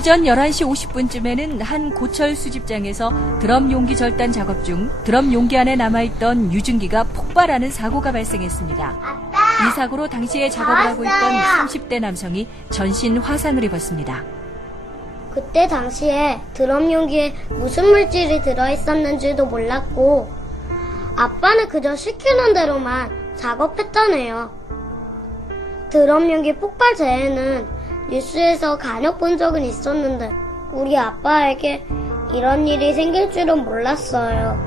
오전 11시 50분쯤에는 한 고철 수집장에서 드럼 용기 절단 작업 중 드럼 용기 안에 남아있던 유증기가 폭발하는 사고가 발생했습니다. 이 사고로 당시에 작업을 하고 있던 30대 남성이 전신 화상을 입었습니다. 그때 당시에 드럼 용기에 무슨 물질이 들어있었는지도 몰랐고 아빠는 그저 시키는 대로만 작업했다네요. 드럼 용기 폭발 재해는 뉴스에서 간혹 본 적은 있었는데 우리 아빠에게 이런 일이 생길 줄은 몰랐어요.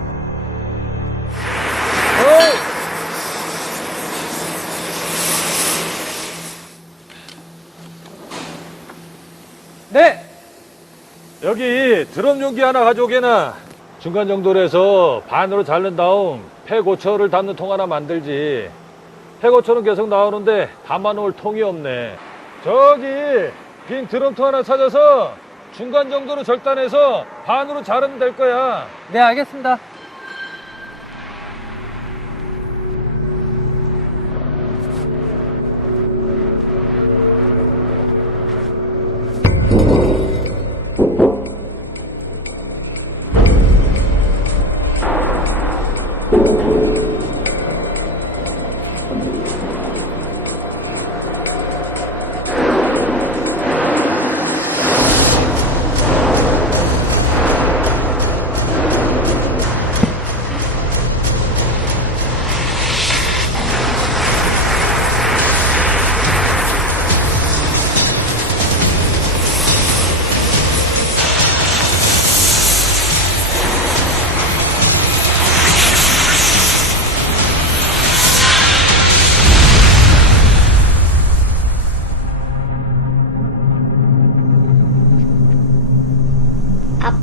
네! 여기 드럼 용기 하나 가져오게나. 중간 정도로 해서 반으로 자른 다음 폐고철을 담는 통 하나 만들지. 폐고철은 계속 나오는데 담아놓을 통이 없네. 저기 빈 드럼통 하나 찾아서 중간 정도로 절단해서 반으로 자르면 될 거야. 네, 알겠습니다.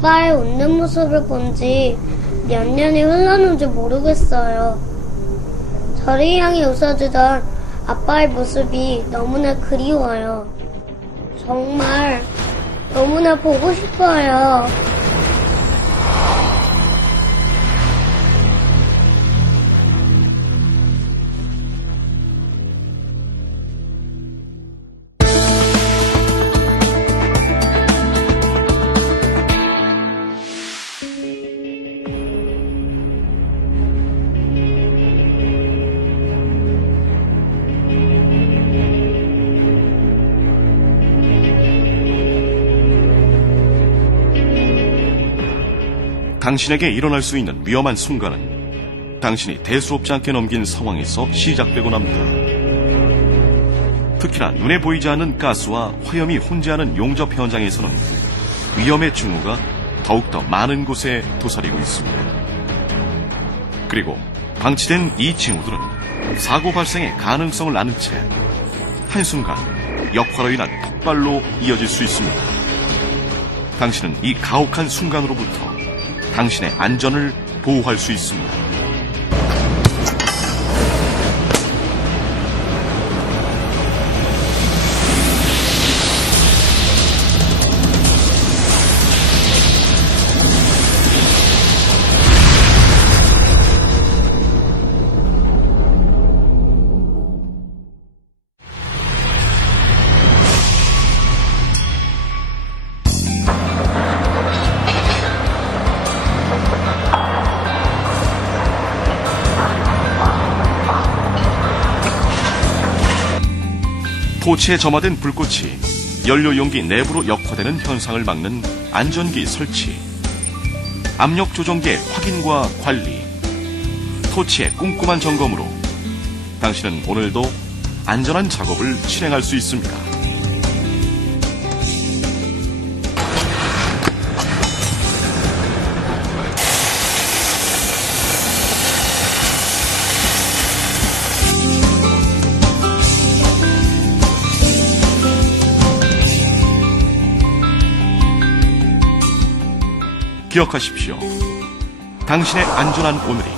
아빠의 웃는 모습을 본 지 몇 년이 흘렀는지 모르겠어요. 저를 향해 웃어주던 아빠의 모습이 너무나 그리워요. 정말 너무나 보고 싶어요. 당신에게 일어날 수 있는 위험한 순간은 당신이 대수롭지 않게 넘긴 상황에서 시작되곤 합니다. 특히나 눈에 보이지 않는 가스와 화염이 혼재하는 용접 현장에서는 위험의 징후가 더욱더 많은 곳에 도사리고 있습니다. 그리고 방치된 이 징후들은 사고 발생의 가능성을 아는 채 한순간 역화로 인한 폭발로 이어질 수 있습니다. 당신은 이 가혹한 순간으로부터 당신의 안전을 보호할 수 있습니다. 토치에 점화된 불꽃이 연료 용기 내부로 역화되는 현상을 막는 안전기 설치, 압력 조정기의 확인과 관리, 토치의 꼼꼼한 점검으로 당신은 오늘도 안전한 작업을 실행할 수 있습니다. 기억하십시오. 당신의 안전한 오늘이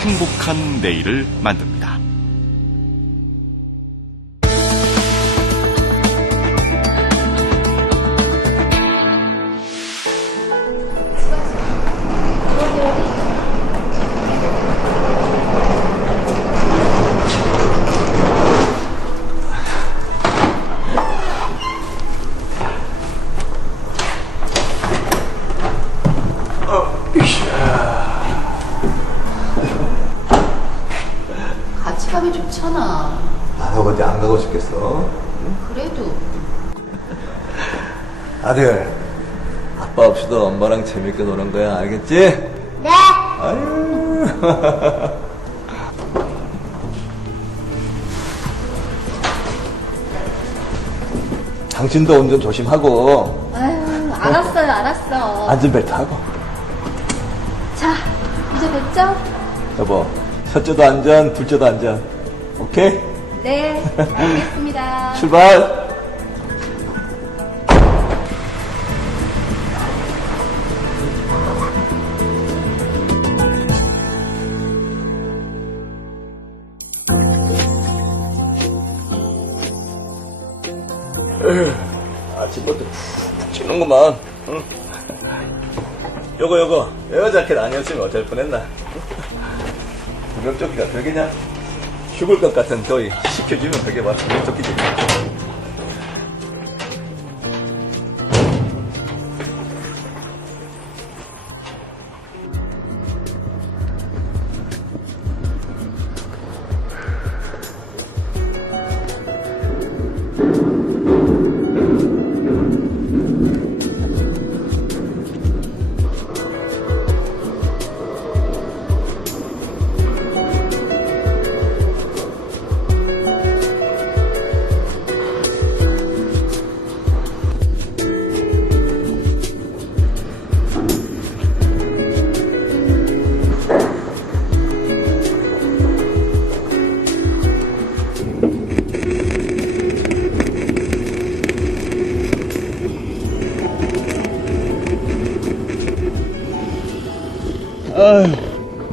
행복한 내일을 만듭니다. 아들, 아빠 없이도 엄마랑 재밌게 노는 거야, 알겠지? 네. 아유. 당신도 운전 조심하고, 아유, 알았어요, 알았어. 안전벨트 하고. 자, 이제 됐죠? 여보, 첫째도 안전, 둘째도 안전. 오케이? 네, 알겠습니다. 출발! 아침부터 푹 찌는구만. 응? 요거 에어자켓 아니었으면 어쩔 뻔했나. 구명조끼가 별개냐? 죽을 것 같은 더위 식혀주면 그게 바로 구명조끼지.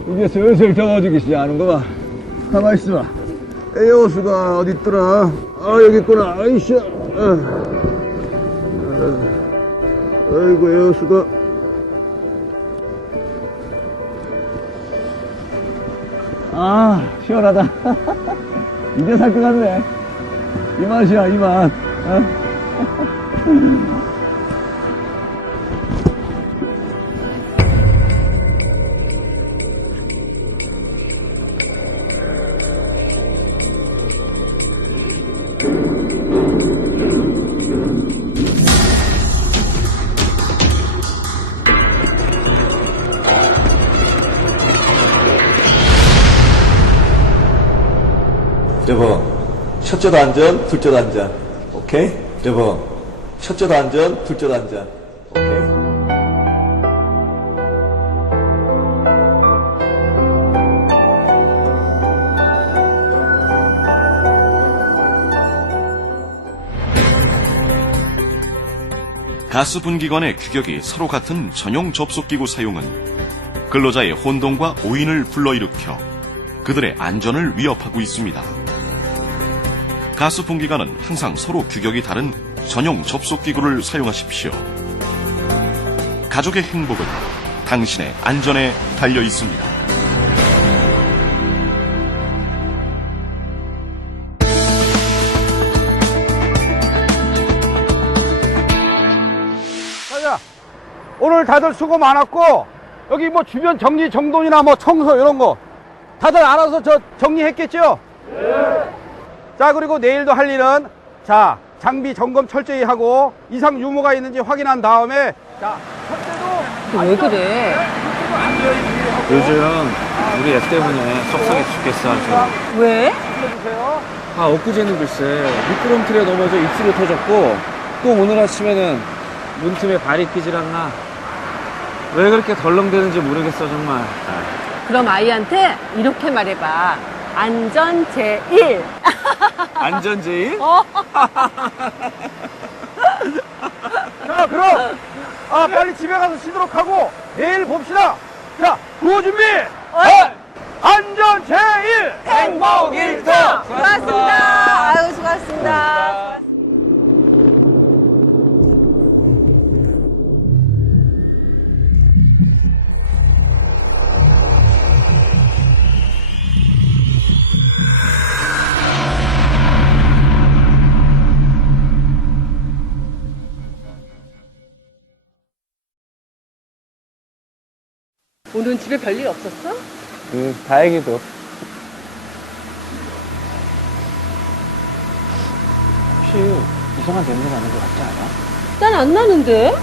이제 슬슬 더워지기 시작하는구만. 가만 있어봐. 에어호스가 어디 있더라? 여기 있구나. 아이씨. 아이고, 에어호스가. 시원하다. 이제 살 것 같네. 이 맛이야, 이 맛. 여보, 첫째도 안전, 둘째도 안전. 오케이? 여보, 첫째도 안전, 둘째도 안전. 오케이? 가스 분기관의 규격이 서로 같은 전용 접속기구 사용은 근로자의 혼동과 오인을 불러일으켜 그들의 안전을 위협하고 있습니다. 가스 분기관은 항상 서로 규격이 다른 전용 접속기구를 사용하십시오. 가족의 행복은 당신의 안전에 달려 있습니다. 자, 오늘 다들 수고 많았고, 여기 뭐 주변 정리 정돈이나 뭐 청소 이런 거 다들 알아서 정리했겠죠? 네. 자, 그리고 내일도 할 일은, 자, 장비 점검 철저히 하고 이상 유무가 있는지 확인한 다음에, 자, 첫째도 왜 그래? 요즘 우리 애 때문에 속상해 죽겠어 아주. 왜? 해주세요. 엊그제는 글쎄 미끄럼틀에 넘어져 입술이 터졌고 또 오늘 아침에는 문틈에 발이 끼질 않나. 왜 그렇게 덜렁대는지 모르겠어 정말. 그럼 아이한테 이렇게 말해봐. 안전 제일. 안전 제일? 자, 그럼 빨리 집에 가서 쉬도록 하고 내일 봅시다. 자, 구호 준비. 안전 제일. 행복 일등. 수고하셨습니다. 아유, 수고하셨습니다. 오늘은 집에 별일 없었어? 다행히도. 혹시 이상한 냄새 나는 것 같지 않아? 난 안 나는데?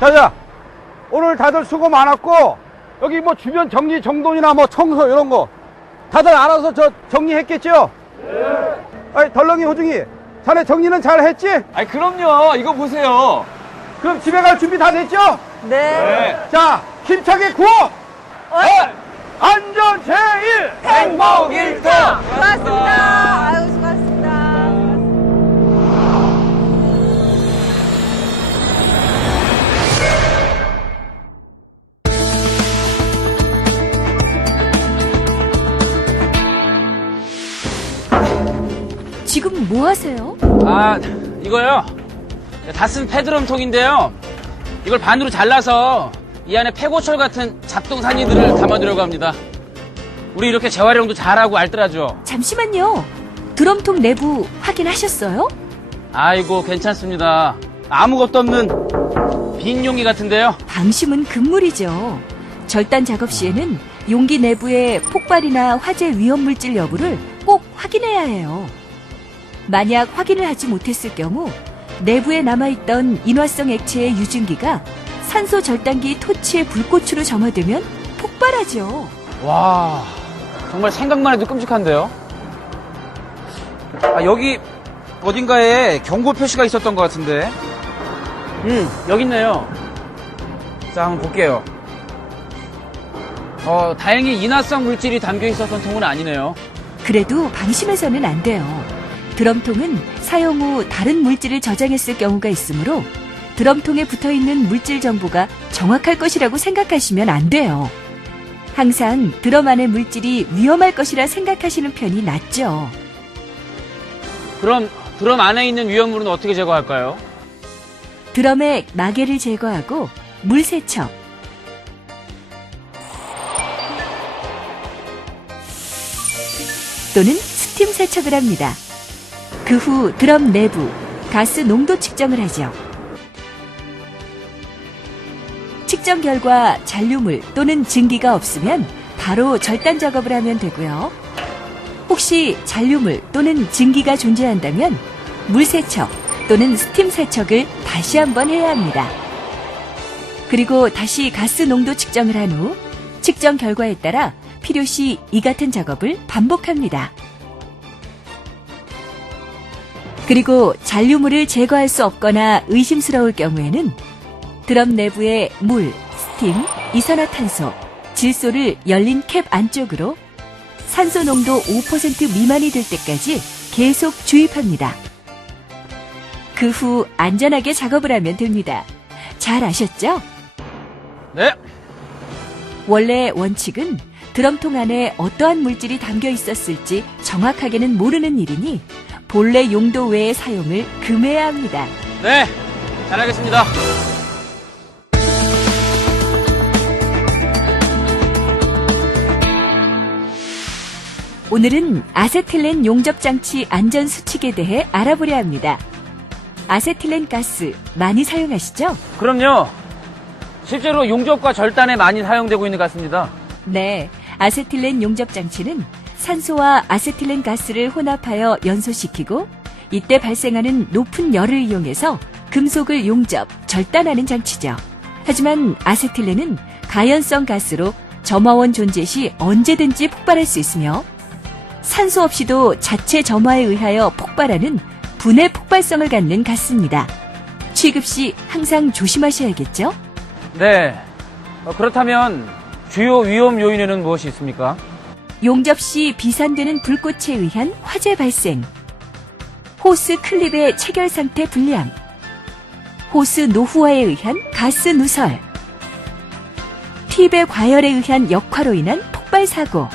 자자, 오늘 다들 수고 많았고 여기 뭐 주변 정리 정돈이나 뭐 청소 이런 거 다들 알아서 저 정리했겠죠? 네. 아이 덜렁이 호중이, 자네 정리는 잘 했지? 아이, 그럼요. 이거 보세요. 그럼 집에 갈 준비 다 됐죠? 네. 자, 힘차게 구호! 안전 제일! 행복 1등! 수고하셨습니다. 아유, 수고하셨습니다. 지금 뭐 하세요? 아, 이거요? 다 쓴 페드럼통인데요. 이걸 반으로 잘라서 이 안에 폐고철 같은 작동산이들을 담아두려고 합니다. 우리 이렇게 재활용도 잘하고 알뜰하죠? 잠시만요. 드럼통 내부 확인하셨어요? 아이고, 괜찮습니다. 아무것도 없는 빈 용기 같은데요. 방심은 금물이죠. 절단 작업 시에는 용기 내부의 폭발이나 화재 위험 물질 여부를 꼭 확인해야 해요. 만약 확인을 하지 못했을 경우 내부에 남아있던 인화성 액체의 유증기가 산소 절단기 토치의 불꽃으로 점화되면 폭발하죠. 와, 정말 생각만 해도 끔찍한데요? 아, 여기 어딘가에 경고 표시가 있었던 것 같은데. 여기 있네요. 자, 한번 볼게요. 다행히 인화성 물질이 담겨 있었던 통은 아니네요. 그래도 방심해서는 안 돼요. 드럼통은 사용 후 다른 물질을 저장했을 경우가 있으므로 드럼통에 붙어있는 물질 정보가 정확할 것이라고 생각하시면 안 돼요. 항상 드럼 안의 물질이 위험할 것이라 생각하시는 편이 낫죠. 그럼 드럼 안에 있는 위험물은 어떻게 제거할까요? 드럼의 마개를 제거하고 물 세척, 또는 스팀 세척을 합니다. 그 후 드럼 내부 가스 농도 측정을 하죠. 측정 결과 잔류물 또는 증기가 없으면 바로 절단 작업을 하면 되고요. 혹시 잔류물 또는 증기가 존재한다면 물 세척 또는 스팀 세척을 다시 한번 해야 합니다. 그리고 다시 가스 농도 측정을 한 후 측정 결과에 따라 필요시 이 같은 작업을 반복합니다. 그리고 잔류물을 제거할 수 없거나 의심스러울 경우에는 드럼 내부에 물, 스팀, 이산화탄소, 질소를 열린 캡 안쪽으로 산소 농도 5% 미만이 될 때까지 계속 주입합니다. 그 후 안전하게 작업을 하면 됩니다. 잘 아셨죠? 네. 원래 원칙은 드럼통 안에 어떠한 물질이 담겨 있었을지 정확하게는 모르는 일이니 본래 용도 외의 사용을 금해야 합니다. 네, 잘하겠습니다. 오늘은 아세틸렌 용접장치 안전수칙에 대해 알아보려 합니다. 아세틸렌 가스 많이 사용하시죠? 그럼요. 실제로 용접과 절단에 많이 사용되고 있는 것 같습니다. 네, 아세틸렌 용접장치는 산소와 아세틸렌 가스를 혼합하여 연소시키고 이때 발생하는 높은 열을 이용해서 금속을 용접, 절단하는 장치죠. 하지만 아세틸렌은 가연성 가스로 점화원 존재 시 언제든지 폭발할 수 있으며 산소 없이도 자체 점화에 의하여 폭발하는 분해 폭발성을 갖는 가스입니다. 취급 시 항상 조심하셔야겠죠? 네. 그렇다면 주요 위험 요인에는 무엇이 있습니까? 용접 시 비산되는 불꽃에 의한 화재 발생, 호스 클립의 체결 상태 불량, 호스 노후화에 의한 가스 누설, 팁의 과열에 의한 역화로 인한 폭발 사고,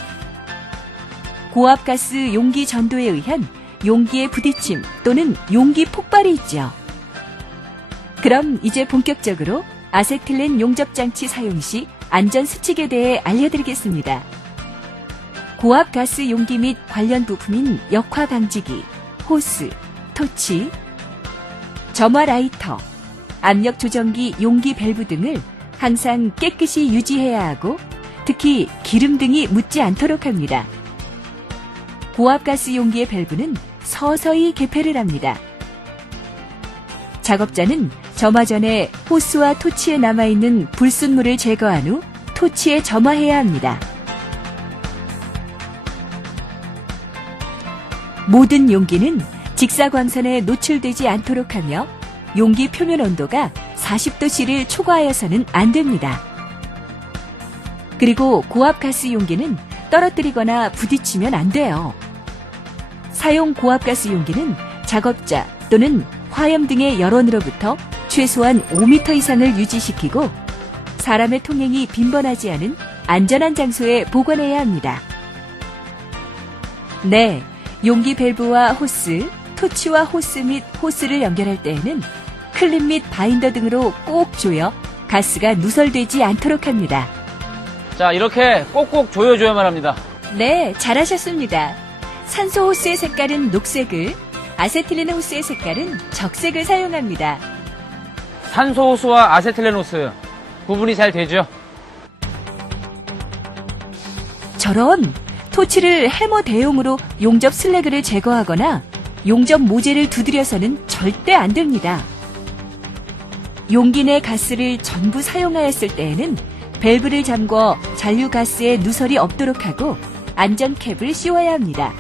고압가스 용기 전도에 의한 용기의 부딪힘 또는 용기 폭발이 있죠. 그럼 이제 본격적으로 아세틸렌 용접장치 사용 시 안전 수칙에 대해 알려드리겠습니다. 고압가스 용기 및 관련 부품인 역화 방지기, 호스, 토치, 점화 라이터, 압력 조정기 용기 밸브 등을 항상 깨끗이 유지해야 하고 특히 기름 등이 묻지 않도록 합니다. 고압가스 용기의 밸브는 서서히 개폐를 합니다. 작업자는 점화 전에 호스와 토치에 남아있는 불순물을 제거한 후 토치에 점화해야 합니다. 모든 용기는 직사광선에 노출되지 않도록 하며 용기 표면 온도가 40도씨를 초과하여서는 안 됩니다. 그리고 고압가스 용기는 떨어뜨리거나 부딪히면 안 돼요. 사용 고압가스 용기는 작업자 또는 화염 등의 열원으로부터 최소한 5m 이상을 유지시키고 사람의 통행이 빈번하지 않은 안전한 장소에 보관해야 합니다. 네, 용기 밸브와 호스, 토치와 호스 및 호스를 연결할 때에는 클립 및 바인더 등으로 꼭 조여 가스가 누설되지 않도록 합니다. 자, 이렇게 꼭꼭 조여줘야만 합니다. 네, 잘하셨습니다. 산소 호스의 색깔은 녹색을, 아세틸렌 호스의 색깔은 적색을 사용합니다. 산소 호스와 아세틸렌 호스 구분이 잘 되죠? 저런 토치를 해머 대용으로 용접 슬래그를 제거하거나 용접 모재를 두드려서는 절대 안 됩니다. 용기 내 가스를 전부 사용하였을 때에는 밸브를 잠궈 잔류 가스에 누설이 없도록 하고 안전 캡을 씌워야 합니다.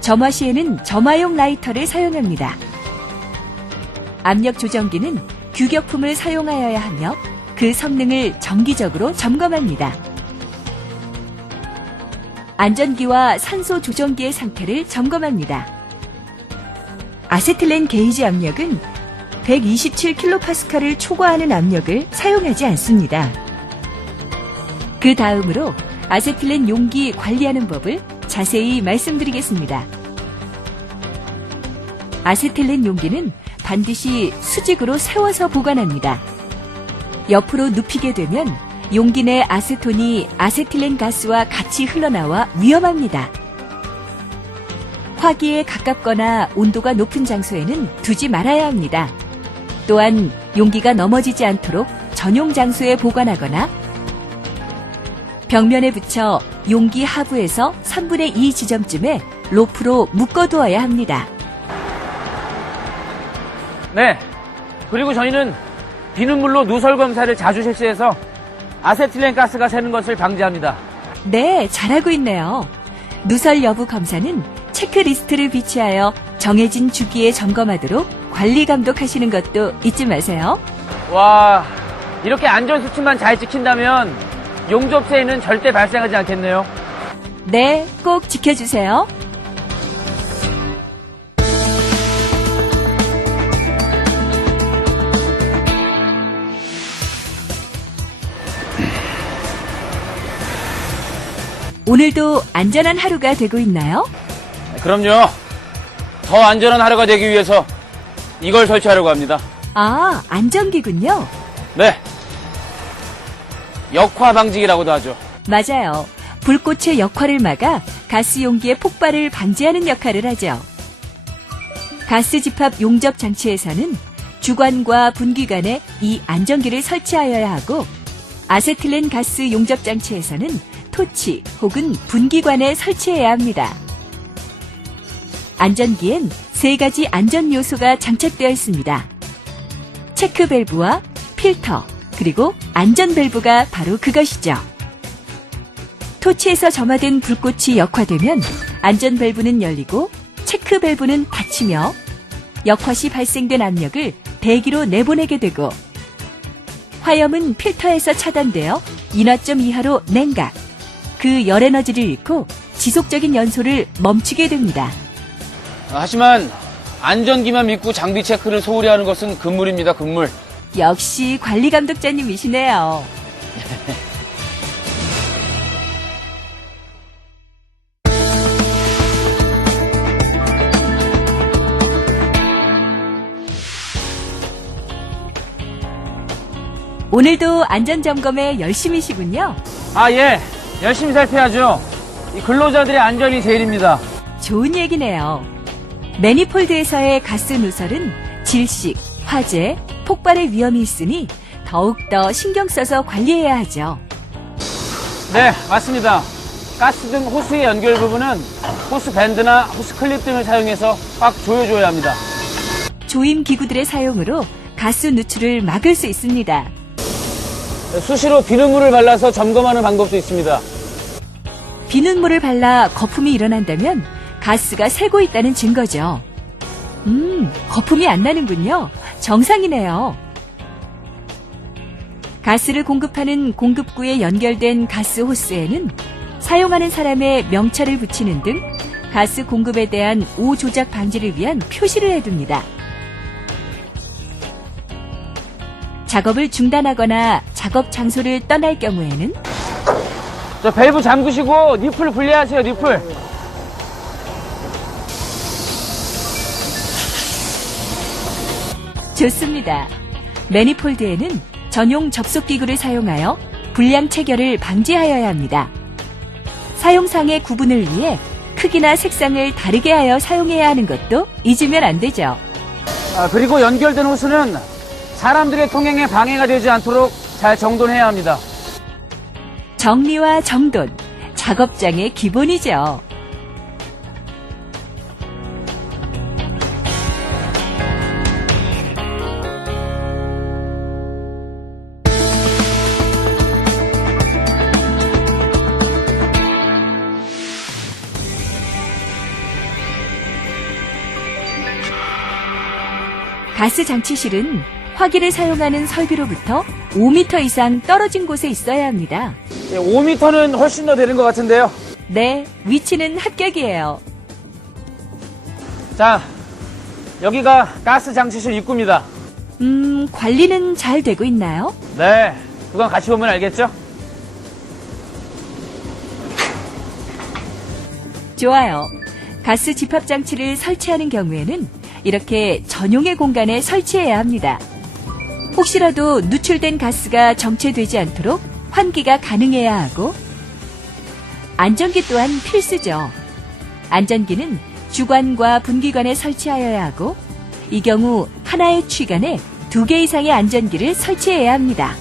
점화 시에는 점화용 라이터를 사용합니다. 압력 조정기는 규격품을 사용하여야 하며 그 성능을 정기적으로 점검합니다. 안전기와 산소 조정기의 상태를 점검합니다. 아세틸렌 게이지 압력은 127kPa를 초과하는 압력을 사용하지 않습니다. 그 다음으로 아세틸렌 용기 관리하는 법을 자세히 말씀드리겠습니다. 아세틸렌 용기는 반드시 수직으로 세워서 보관합니다. 옆으로 눕히게 되면 용기 내 아세톤이 아세틸렌 가스와 같이 흘러나와 위험합니다. 화기에 가깝거나 온도가 높은 장소에는 두지 말아야 합니다. 또한 용기가 넘어지지 않도록 전용 장소에 보관하거나 벽면에 붙여 용기 하부에서 3분의 2 지점쯤에 로프로 묶어두어야 합니다. 네. 그리고 저희는 비눗물로 누설 검사를 자주 실시해서 아세틸렌 가스가 새는 것을 방지합니다. 네, 잘하고 있네요. 누설 여부 검사는 체크리스트를 비치하여 정해진 주기에 점검하도록 관리 감독하시는 것도 잊지 마세요. 와, 이렇게 안전수칙만 잘 지킨다면 용접재에는 절대 발생하지 않겠네요. 네, 꼭 지켜주세요. 오늘도 안전한 하루가 되고 있나요? 그럼요. 더 안전한 하루가 되기 위해서 이걸 설치하려고 합니다. 아, 안전기군요. 네. 역화 방지기라고도 하죠. 맞아요. 불꽃의 역화를 막아 가스 용기의 폭발을 방지하는 역할을 하죠. 가스 집합 용접 장치에서는 주관과 분기관에 이 안전기를 설치하여야 하고 아세틸렌 가스 용접 장치에서는 토치 혹은 분기관에 설치해야 합니다. 안전기엔 3가지 안전 요소가 장착되어 있습니다. 체크 밸브와 필터, 그리고 안전 밸브가 바로 그것이죠. 토치에서 점화된 불꽃이 역화되면 안전 밸브는 열리고 체크 밸브는 닫히며 역화 시 발생된 압력을 배기로 내보내게 되고 화염은 필터에서 차단되어 인화점 이하로 냉각, 그 열 에너지를 잃고 지속적인 연소를 멈추게 됩니다. 하지만 안전기만 믿고 장비 체크를 소홀히 하는 것은 금물입니다, 금물. 역시 관리 감독자님이시네요. 오늘도 안전점검에 열심히시군요. 아, 예. 열심히 살펴야죠. 이 근로자들의 안전이 제일입니다. 좋은 얘기네요. 매니폴드에서의 가스 누설은 질식, 화재, 폭발의 위험이 있으니 더욱더 신경 써서 관리해야 하죠. 네, 맞습니다. 가스 등 호스의 연결 부분은 호스 밴드나 호스 클립 등을 사용해서 꽉 조여줘야 합니다. 조임 기구들의 사용으로 가스 누출을 막을 수 있습니다. 수시로 비눗물을 발라서 점검하는 방법도 있습니다. 비눗물을 발라 거품이 일어난다면 가스가 새고 있다는 증거죠. 거품이 안 나는군요. 정상이네요. 가스를 공급하는 공급구에 연결된 가스 호스에는 사용하는 사람의 명찰을 붙이는 등 가스 공급에 대한 오조작 방지를 위한 표시를 해둡니다. 작업을 중단하거나 작업 장소를 떠날 경우에는 저 밸브 잠그시고 니플 분리하세요, 니플. 좋습니다. 매니폴드에는 전용 접속기구를 사용하여 불량 체결을 방지하여야 합니다. 사용상의 구분을 위해 크기나 색상을 다르게 하여 사용해야 하는 것도 잊으면 안 되죠. 그리고 연결된 호스는 사람들의 통행에 방해가 되지 않도록 잘 정돈해야 합니다. 정리와 정돈, 작업장의 기본이죠. 가스 장치실은 화기를 사용하는 설비로부터 5m 이상 떨어진 곳에 있어야 합니다. 5m는 훨씬 더 되는 것 같은데요. 네, 위치는 합격이에요. 자, 여기가 가스 장치실 입구입니다. 관리는 잘 되고 있나요? 네, 그건 같이 보면 알겠죠? 좋아요. 가스 집합 장치를 설치하는 경우에는 이렇게 전용의 공간에 설치해야 합니다. 혹시라도 누출된 가스가 정체되지 않도록 환기가 가능해야 하고 안전기 또한 필수죠. 안전기는 주관과 분기관에 설치하여야 하고 이 경우 하나의 취관에 2개 이상의 안전기를 설치해야 합니다.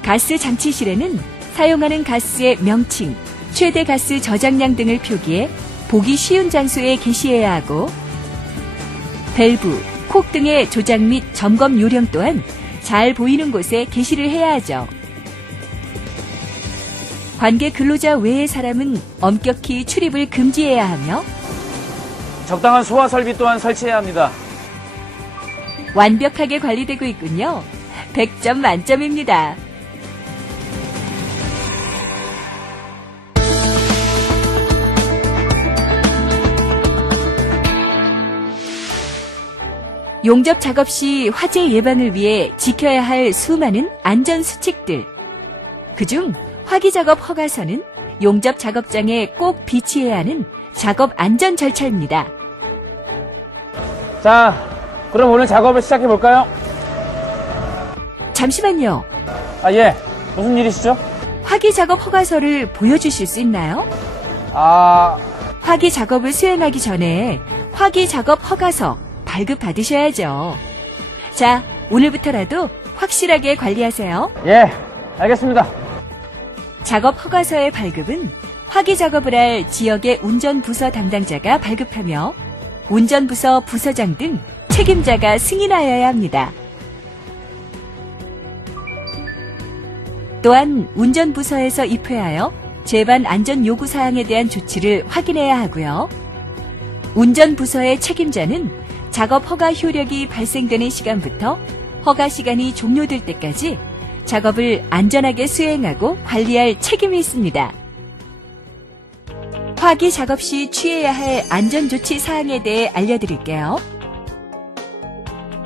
가스 장치실에는 사용하는 가스의 명칭, 최대 가스 저장량 등을 표기해 보기 쉬운 장소에 게시해야 하고 밸브, 콕 등의 조작 및 점검 요령 또한 잘 보이는 곳에 게시를 해야 하죠. 관계 근로자 외의 사람은 엄격히 출입을 금지해야 하며 적당한 소화 설비 또한 설치해야 합니다. 완벽하게 관리되고 있군요. 100점 만점입니다. 용접 작업 시 화재 예방을 위해 지켜야 할 수많은 안전 수칙들. 그중 화기 작업 허가서는 용접 작업장에 꼭 비치해야 하는 작업 안전 절차입니다. 자, 그럼 오늘 작업을 시작해 볼까요? 잠시만요. 예. 무슨 일이시죠? 화기 작업 허가서를 보여주실 수 있나요? 화기 작업을 수행하기 전에 화기 작업 허가서 발급받으셔야죠. 자, 오늘부터라도 확실하게 관리하세요. 예, 알겠습니다. 작업 허가서의 발급은 화기 작업을 할 지역의 운전부서 담당자가 발급하며 운전부서 부서장 등 책임자가 승인하여야 합니다. 또한 운전부서에서 입회하여 제반 안전 요구사항에 대한 조치를 확인해야 하고요. 운전부서의 책임자는 작업 허가 효력이 발생되는 시간부터 허가 시간이 종료될 때까지 작업을 안전하게 수행하고 관리할 책임이 있습니다. 화기 작업 시 취해야 할 안전조치 사항에 대해 알려드릴게요.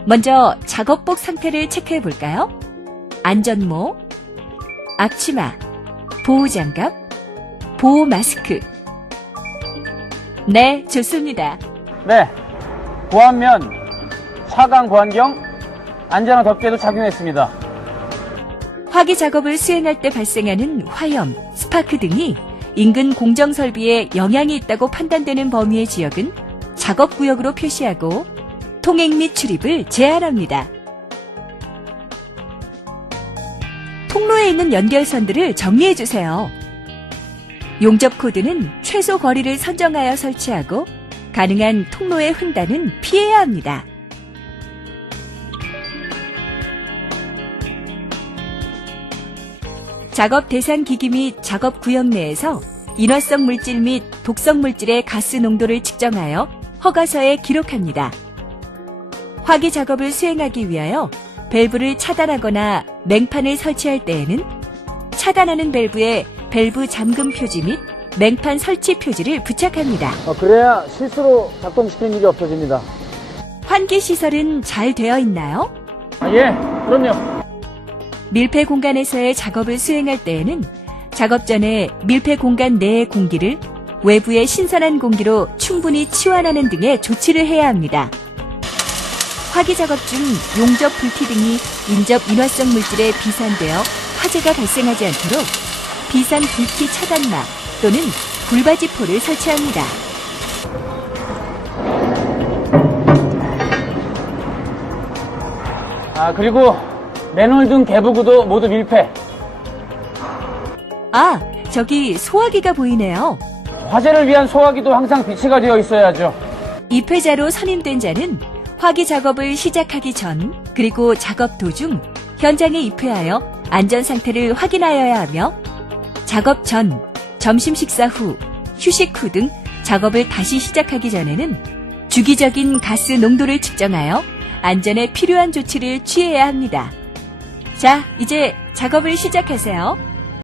먼저 작업복 상태를 체크해 볼까요? 안전모, 앞치마, 보호장갑, 보호마스크. 네, 좋습니다. 네. 보안면, 화강 보안경, 안전한 덮개도 착용했습니다. 화기 작업을 수행할 때 발생하는 화염, 스파크 등이 인근 공정 설비에 영향이 있다고 판단되는 범위의 지역은 작업구역으로 표시하고 통행 및 출입을 제한합니다. 통로에 있는 연결선들을 정리해 주세요. 용접 코드는 최소 거리를 선정하여 설치하고 가능한 통로의 횡단은 피해야 합니다. 작업 대상 기기 및 작업 구역 내에서 인화성 물질 및 독성 물질의 가스 농도를 측정하여 허가서에 기록합니다. 화기 작업을 수행하기 위하여 밸브를 차단하거나 맹판을 설치할 때에는 차단하는 밸브에 밸브 잠금 표지 및 맹판 설치 표지를 부착합니다. 그래야 실수로 작동시키는 일이 없어집니다. 환기 시설은 잘 되어 있나요? 예, 그럼요. 밀폐 공간에서의 작업을 수행할 때에는 작업 전에 밀폐 공간 내의 공기를 외부의 신선한 공기로 충분히 치환하는 등의 조치를 해야 합니다. 화기 작업 중 용접 불티 등이 인접 인화성 물질에 비산되어 화재가 발생하지 않도록 비산 불티 차단막 또는 불바지포를 설치합니다. 그리고 맨홀 등 개부구도 모두 밀폐. 아, 저기 소화기가 보이네요. 화재를 위한 소화기도 항상 비치가 되어 있어야죠. 입회자로 선임된 자는 화기 작업을 시작하기 전 그리고 작업 도중 현장에 입회하여 안전 상태를 확인하여야 하며 작업 전, 점심 식사 후, 휴식 후 등 작업을 다시 시작하기 전에는 주기적인 가스 농도를 측정하여 안전에 필요한 조치를 취해야 합니다. 자, 이제 작업을 시작하세요.